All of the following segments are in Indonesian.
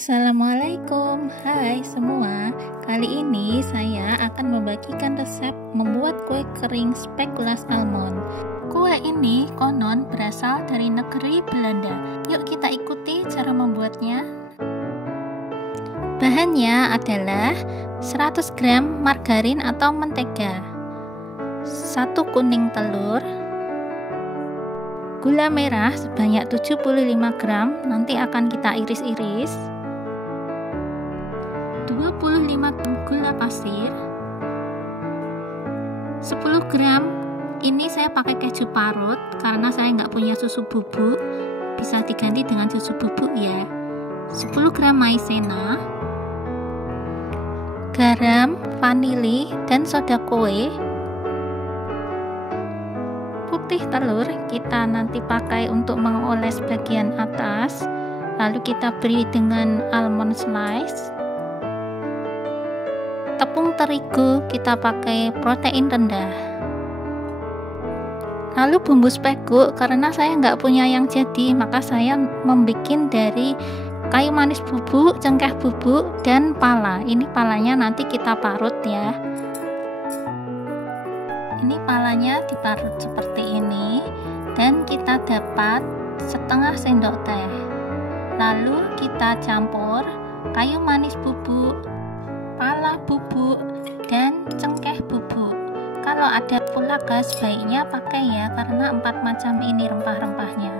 Assalamualaikum, hai semua. Kali ini saya akan membagikan resep membuat kue kering spekulas almond. Kue ini konon berasal dari negeri Belanda. Yuk kita ikuti cara membuatnya. Bahannya adalah 100 gram margarin atau mentega, 1 kuning telur, gula merah sebanyak 75 gram, nanti akan kita iris-iris, 25 gram gula pasir, 10 gram ini saya pakai keju parut karena saya nggak punya susu bubuk, bisa diganti dengan susu bubuk ya, 10 gram maizena, garam, vanili, dan soda kue. Putih telur kita nanti pakai untuk mengoles bagian atas, lalu kita beri dengan almond slice. Tepung terigu kita pakai protein rendah. Lalu bumbu spekuk, karena saya nggak punya yang jadi, maka saya membuat dari kayu manis bubuk, cengkeh bubuk, dan pala. Ini palanya nanti kita parut ya. Ini palanya diparut seperti ini, dan kita dapat setengah sendok teh. Lalu kita campur kayu manis bubuk, pala bubuk, dan cengkeh bubuk. Kalau ada pula gas baiknya pakai ya, karena 4 macam ini rempah-rempahnya.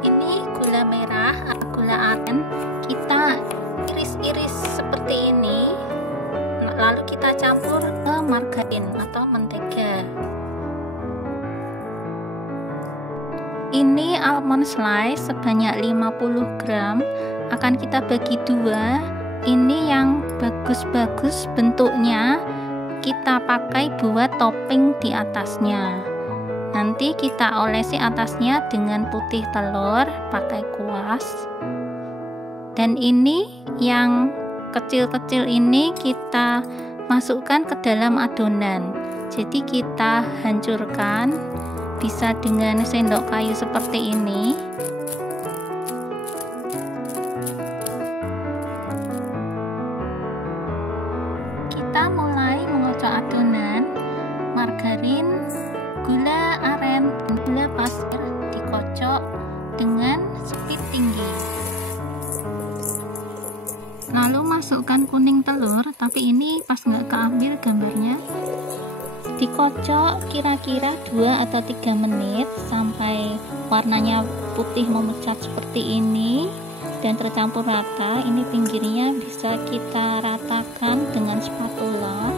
Ini gula merah atau gula aren, kita iris-iris seperti ini, lalu kita campur ke margarin atau mentega. Ini almond slice sebanyak 50 gram akan kita bagi dua. Ini yang bagus-bagus bentuknya kita pakai buat topping di atasnya. Nanti kita olesi atasnya dengan putih telur pakai kuas. Dan ini yang kecil-kecil ini kita masukkan ke dalam adonan. Jadi kita hancurkan, bisa dengan sendok kayu seperti ini. Kita mulai mengocok adonan. Margarin, gula aren, dan gula pasir dikocok dengan speed tinggi. Lalu masukkan kuning telur, tapi ini pas nggak keambil gambarnya. Dikocok kira-kira 2 atau 3 menit sampai warnanya putih memucat seperti ini dan tercampur rata. Ini pinggirnya bisa kita ratakan dengan spatula.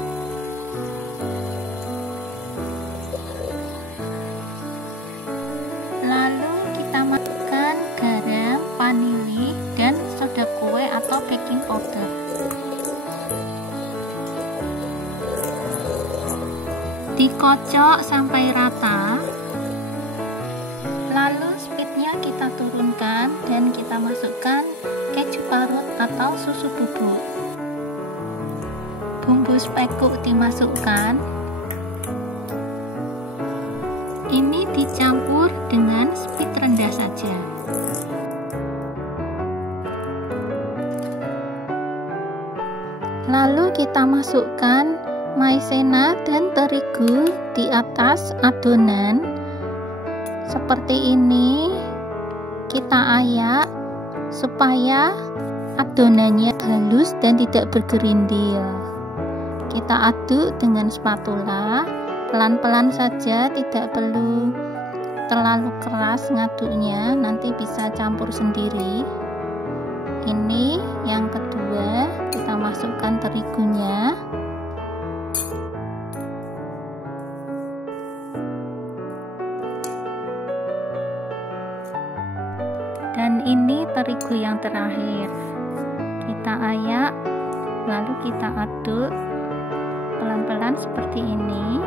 Lalu kita masukkan garam, vanili, dan soda kue atau baking powder. Dikocok sampai rata. Lalu speednya kita turunkan dan kita masukkan keju parut atau susu bubuk. Bumbu spekuk dimasukkan. Ini dicampur dengan speed rendah saja. Lalu kita masukkan maizena dan terigu di atas adonan seperti ini. Kita ayak supaya adonannya halus dan tidak bergerindil. Kita aduk dengan spatula, pelan-pelan saja, tidak perlu terlalu keras ngaduknya, nanti bisa campur sendiri. Ini yang kedua, kita masukkan terigunya. Dan ini terigu yang terakhir. Kita ayak, lalu kita aduk pelan-pelan seperti ini.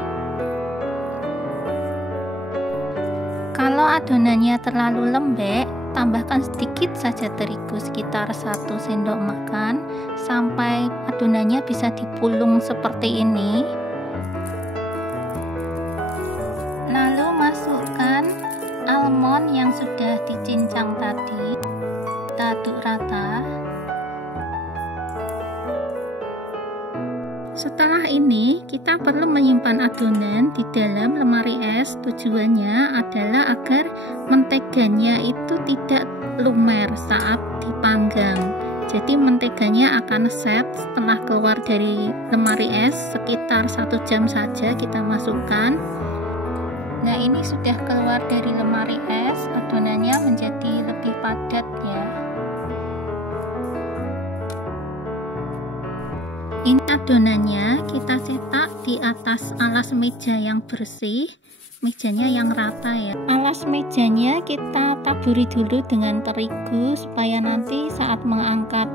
Kalau adonannya terlalu lembek, tambahkan sedikit saja terigu, sekitar 1 sendok makan, sampai adonannya bisa dipulung seperti ini. Lalu masukkan almond yang sudah dicincang tadi. kita aduk rata. Setelah ini, kita perlu menyimpan adonan di dalam lemari es. Tujuannya adalah agar menteganya itu tidak lumer saat dipanggang. Jadi menteganya akan set setelah keluar dari lemari es, sekitar 1 jam saja kita masukkan. Nah, ini sudah keluar dari lemari es, adonannya menjadi lebih padat ya. Ini adonannya kita cetak di atas alas meja yang bersih, mejanya yang rata ya. Alas mejanya kita taburi dulu dengan terigu supaya nanti saat mengangkat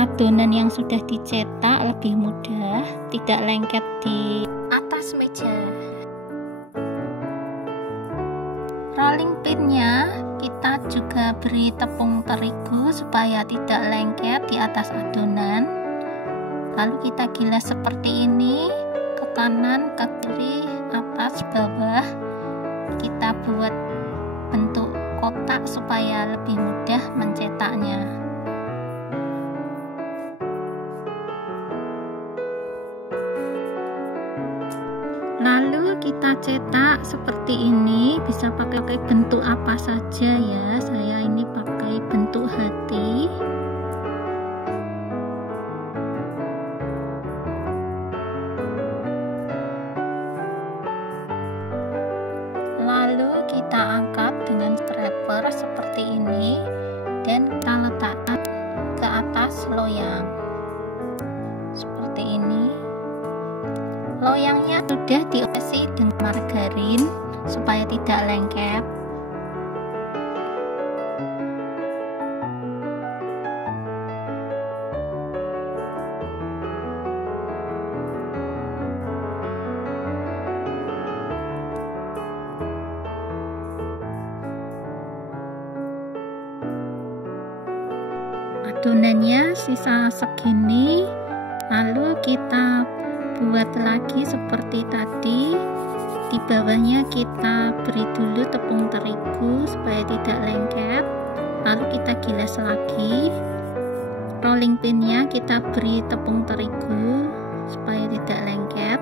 adonan yang sudah dicetak lebih mudah, tidak lengket di atas meja. Rolling pinnya kita juga beri tepung terigu supaya tidak lengket di atas adonan. Lalu kita gilas seperti ini, ke kanan, ke kiri, atas, bawah. Kita buat bentuk kotak supaya lebih mudah mencetaknya. Lalu kita cetak seperti ini, bisa pakai bentuk apa saja ya. Saya ini pakai bentuk hati. Lalu kita angkat dengan strapper seperti ini dan kita letakkan ke atas loyang seperti ini. Loyangnya sudah diolesi dengan margarin supaya tidak lengket. Adonannya sisa segini, lalu kita buat lagi seperti tadi. Di bawahnya kita beri dulu tepung terigu supaya tidak lengket, lalu kita gilas lagi. Rolling pinnya kita beri tepung terigu supaya tidak lengket.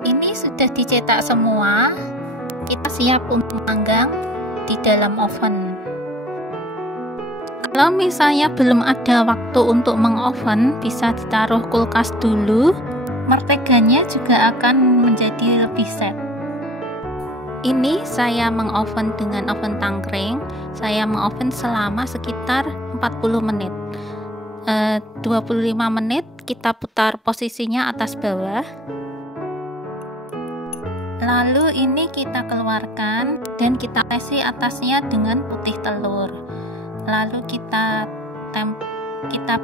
Ini sudah dicetak semua, kita siap untuk panggang di dalam oven. Kalau misalnya belum ada waktu untuk mengoven, bisa ditaruh kulkas dulu, menteganya juga akan menjadi lebih set. Ini saya mengoven dengan oven tangkring, saya mengoven selama sekitar 40 menit. 25 menit kita putar posisinya atas bawah. Lalu ini kita keluarkan dan kita olesi atasnya dengan putih telur. Lalu kita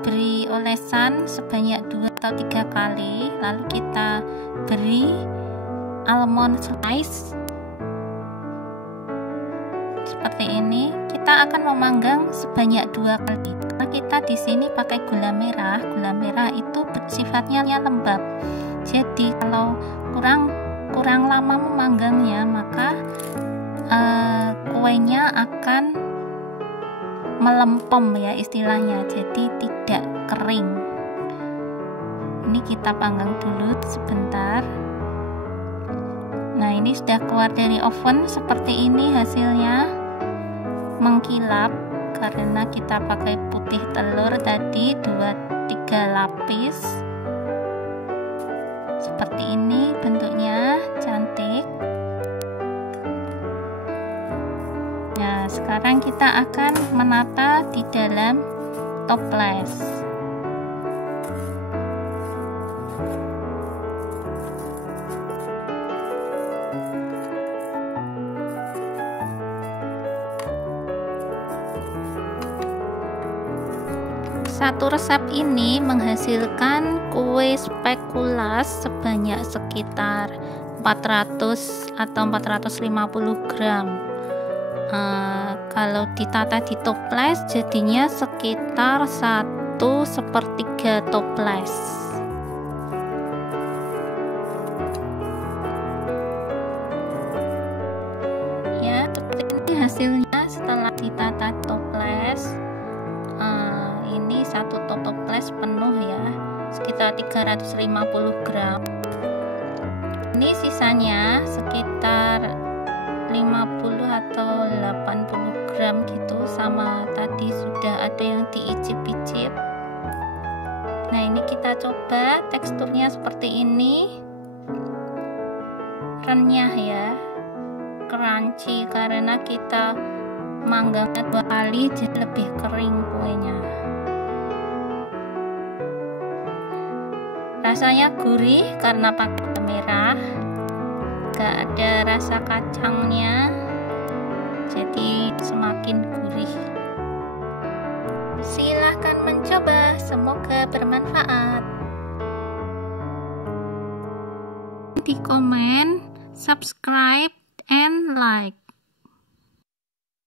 beri olesan sebanyak 2 atau 3 kali. Lalu kita beri almond slice seperti ini. Kita akan memanggang sebanyak 2 kali. Karena kita di sini pakai gula merah. Gula merah itu sifatnya lembab. Jadi kalau kurang lama memanggangnya, maka kuenya akan melempem ya istilahnya, jadi tidak kering. Ini kita panggang dulu sebentar. Nah, ini sudah keluar dari oven seperti ini hasilnya, mengkilap karena kita pakai putih telur tadi 2-3 lapis. Seperti ini bentuknya, cantik. Nah, sekarang kita akan menata di dalam toples. Satu resep ini menghasilkan kue spekulas sebanyak sekitar 400 atau 450 gram. Kalau ditata di toples jadinya sekitar 1/3 toples. Ya, seperti ini hasilnya setelah ditata toples. Ini satu toples penuh ya, sekitar 350 gram. Ini sisanya sekitar 50 atau 80 gram gitu, sama tadi sudah ada yang diicip-icip. Nah, ini kita coba, teksturnya seperti ini, renyah ya, crunchy karena kita manggangnya 2 kali, jadi lebih kering kuenya. Rasanya gurih karena pakai gula merah, gak ada rasa kacangnya, jadi semakin gurih. Silahkan mencoba, semoga bermanfaat. Di komen, subscribe, and like.